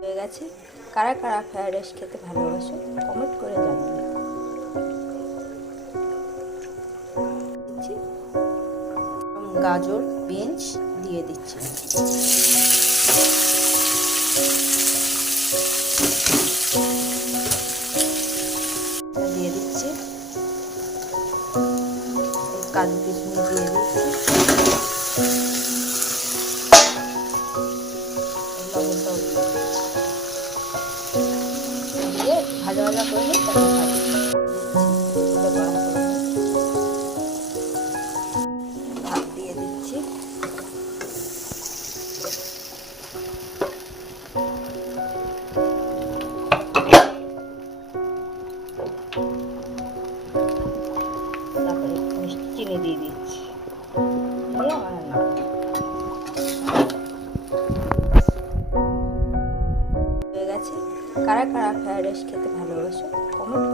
হয়ে গেছে। কারা কারা ফ্রায়েড রাইস খেতে ভালোবাসো কমেন্ট করে জানাবে। গাজর বিনস দিয়ে দিচ্ছি। দিয়ে দিচ্ছি কাজু কিশমিশ দিয়ে দিচ্ছি। লবণটাও দিয়ে ভাজা ভাজা করে নিই। গরম করে ভাত দিয়ে দিচ্ছি। তারপরে মিষ্টি চিনি দিয়ে দিচ্ছি। দিয়ে আমার রান্না হয়ে গেছে। কারা কারা ফ্রায়েড রাইস খেতে ভালোবাসো কমেন্ট